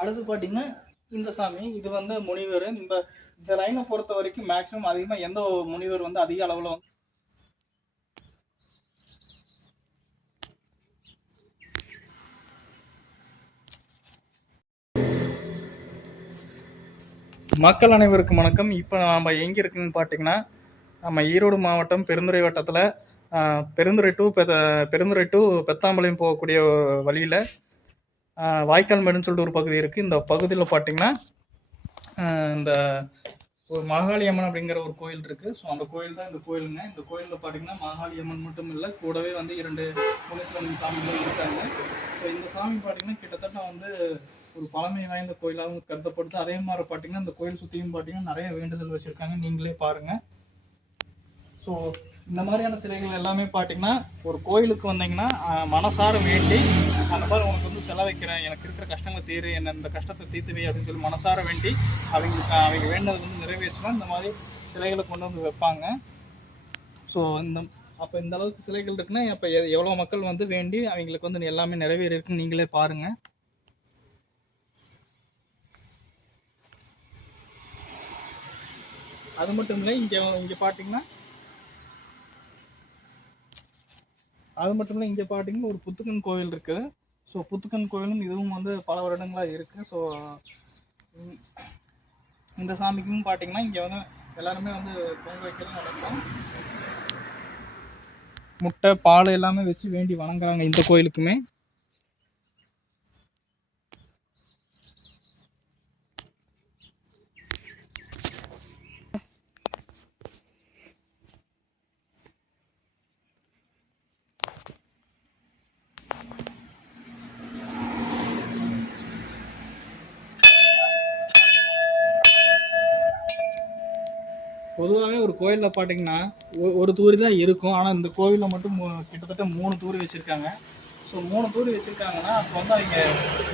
அடுத்து பார்த்தீங்கன்னா இந்த சாமி இது வந்து முனிவர். இந்த இந்த லைனை பொறுத்த வரைக்கும் மேக்ஸிமம் அதிகமாக எந்த முனிவர் வந்து அதிக அளவில் வந்து மக்கள் அனைவருக்கும் வணக்கம். இப்போ நம்ம எங்கே இருக்குன்னு பார்த்தீங்கன்னா நம்ம ஈரோடு மாவட்டம் பெருந்துறை வட்டத்தில் பெருந்துறை டு பெருந்துறை டு பெத்தாம்பாளையம் போகக்கூடிய வழியில் வாய்க்கால் மேடுன்னு சொல்லிட்டு ஒரு பகுதி இருக்குது இந்த பகுதியில் பார்த்தீங்கன்னா இந்த ஒரு மாகாளி அம்மன் அப்படிங்கிற ஒரு கோயில் இருக்குது ஸோ அந்த கோயில் தான் இந்த கோயிலுங்க. இந்த கோயிலில் பார்த்தீங்கன்னா மாகாளி அம்மன் மட்டும் இல்லை கூடவே வந்து இரண்டு முனீஸ்வரன் சாமிகளும் இருக்காங்க. ஸோ இந்த சாமி பார்த்தீங்கன்னா கிட்டத்தட்ட வந்து ஒரு பழமை வாய்ந்த கோயிலாகவும் கருதப்படுது. அதே மாதிரி பார்த்தீங்கன்னா இந்த கோயில் சுற்றியும் பார்த்தீங்கன்னா நிறைய வேண்டுதல் வச்சுருக்காங்க. நீங்களே பாருங்கள் ஸோ இந்த மாதிரியான சிலைகள் எல்லாமே பார்த்தீங்கன்னா ஒரு கோயிலுக்கு வந்தீங்கன்னா மனசார வேண்டி அந்த மாதிரி உனக்கு வந்து செலவைக்கிறேன் எனக்கு இருக்கிற கஷ்டங்களை தீரு என்ன இந்த கஷ்டத்தை தீர்த்துவே அப்படின்னு சொல்லி மனசார வேண்டி அவங்களுக்கு அவங்க வேண்டது வந்து நிறைவேற்றினா இந்த மாதிரி சிலைகளை கொண்டு வந்து வைப்பாங்க. ஸோ இந்த அப்போ இந்த அளவுக்கு சிலைகள் இருக்குன்னா அப்போ எவ்வளோ மக்கள் வந்து வேண்டி அவங்களுக்கு வந்து எல்லாமே நிறைவேறி இருக்குன்னு நீங்களே பாருங்கள் அது மட்டும் இல்லை இங்கே இங்கே பார்த்தீங்கன்னா அது மட்டும் இல்லை இங்கே பார்த்தீங்கன்னா ஒரு புத்துக்கன் கோவில் இருக்குது ஸோ புத்துக்கன் கோவிலும் இதுவும் வந்து பல வருடங்களாக இருக்குது ஸோ இந்த சாமிக்கும் பார்த்தீங்கன்னா இங்கே வந்து எல்லாருமே வந்து பொங்கல் வைக்கிறது நடக்கும். முட்டை பால் எல்லாமே வச்சு வேண்டி வணங்குறாங்க இந்த கோயிலுக்குமே. பொதுவாகவே ஒரு கோயிலில் பார்த்தீங்கன்னா ஒரு தூரி தான் இருக்கும். ஆனால் இந்த கோவிலில் மட்டும் கிட்டத்தட்ட மூணு தூரி வச்சுருக்காங்க. ஸோ மூணு தூரி வச்சுருக்காங்கன்னா அப்போ வந்து அவங்க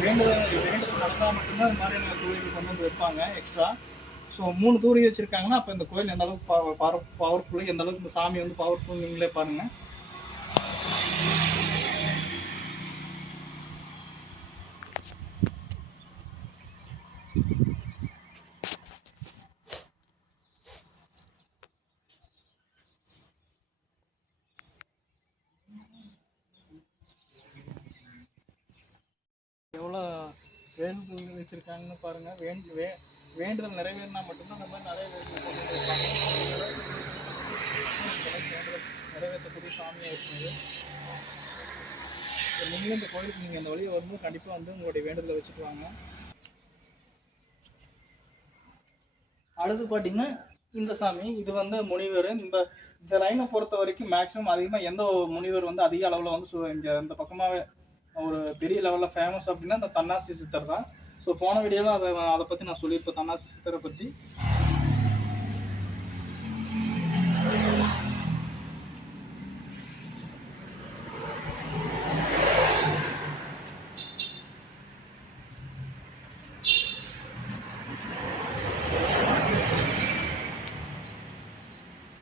வேண்டுதல் வேண்டுதல் நடந்தால் மட்டும்தான் இந்த மாதிரியான தூரிகள் கொண்டு வந்து வைப்பாங்க எக்ஸ்ட்ரா ஸோ மூணு தூரி வச்சுருக்காங்கன்னா அப்போ இந்த கோயில் எந்த அளவுக்கு பவர் பவர்ஃபுல்லு எந்த அளவுக்கு இந்த சாமி வந்து பவர்ஃபுல் நீங்களே பாருங்கள் எவ்வளோ வேண்டுதல் வச்சுருக்காங்கன்னு பாருங்கள் வேண்டு வே வேண்டுதல் நிறைவேறினா மட்டும்தான் இந்த மாதிரி நிறைய வேண்டுதல் வேண்டுதல் நிறைவேற்றக்கூடிய சாமியாக இருக்குது இப்போ நீங்களும் இந்த கோயிலுக்கு நீங்கள் இந்த வழியை வரும்போது கண்டிப்பாக வந்து உங்களுடைய வேண்டுதலை வச்சுட்டு வாங்க. அடுத்து பார்த்தீங்கன்னா இந்த சாமி இது வந்து முனிவர். இந்த இந்த லைனை பொறுத்த வரைக்கும் மேக்ஸிமம் அதிகமாக எந்த முனிவர் வந்து அதிக அளவில் வந்து இங்கே இந்த பக்கமாகவே ஒரு பெரிய லெவலில் ஃபேமஸ் அப்படின்னா அந்த தன்னாசி சித்தர் தான். ஸோ போன வீடியோவில் அதை அதை பற்றி நான் சொல்லியிருப்பேன். தன்னாசி சித்தரை பற்றி